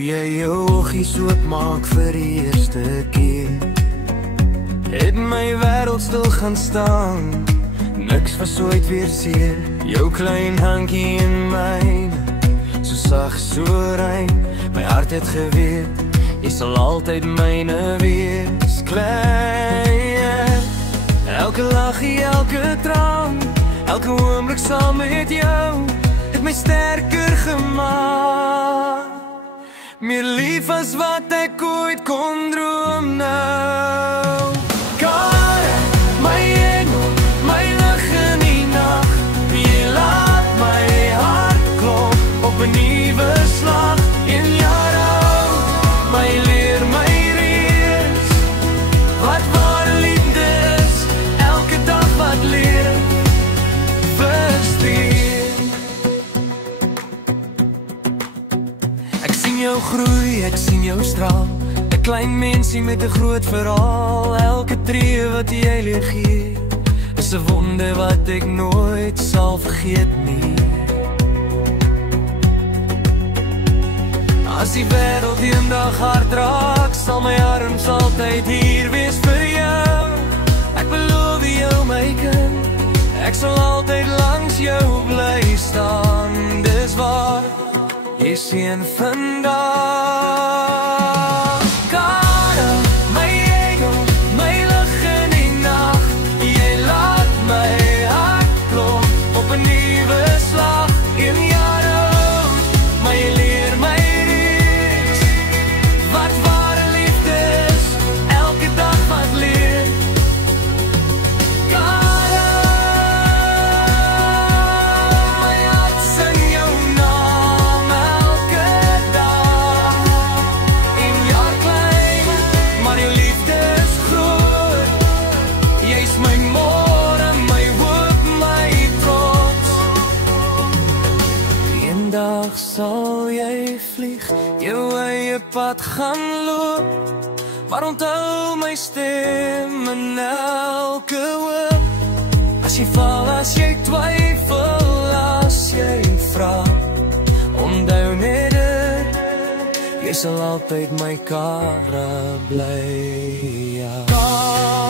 Toe jy jou oogies oopmaak vir die eerste keer, het my wêreld stil gaan staan. Niks was ooit weer seer. Jou klein handjie in myne, so sag, so rein. My hart het geweet, jy sal altyd myne wees. Klein, elke lachie, elke traan, elke oomblik saam met jou, het my sterker gemaak. Meer lief as wat ek ooit kon droom nou. Karen, my engel, my lig in die nacht, jy laat my hart klop op 'n nuwe slag. In jare oud, my leer, my reis, wat ware liefde is, elke dag wat leer, versteen. Ek sien jou groei, ek sien jou straal, 'n klein mensie met 'n groot verhaal. Elke tree wat jy leer gee, is 'n wonde wat ek nooit sal vergeet nie. As die wêreld eendag hard raak, sal my arms altyd hier wees vir jou. Ek beloof jou my kind, ek sal altyd langs jou bly staan. Dis waar, jy sien vandag. Kara, my engel, my lig in die nacht, jy laat my hart klop op 'n nuwe slag. In jare oud, my leer, my reis, wat ware liefde is, elke dag wat leer. Kara, my hart sing jou naam elke dag. In jaar klein, maar jou liefde is groot. Jy's my môre, my hoop, my trots. Eendag sal jy vlieg, jou eie pad gaan loop, maar onthou my stem in elke hoop. As jy val, as jy twyfel, as jy vra, onthou net dit, jy sal altyd my Kara bly, ja.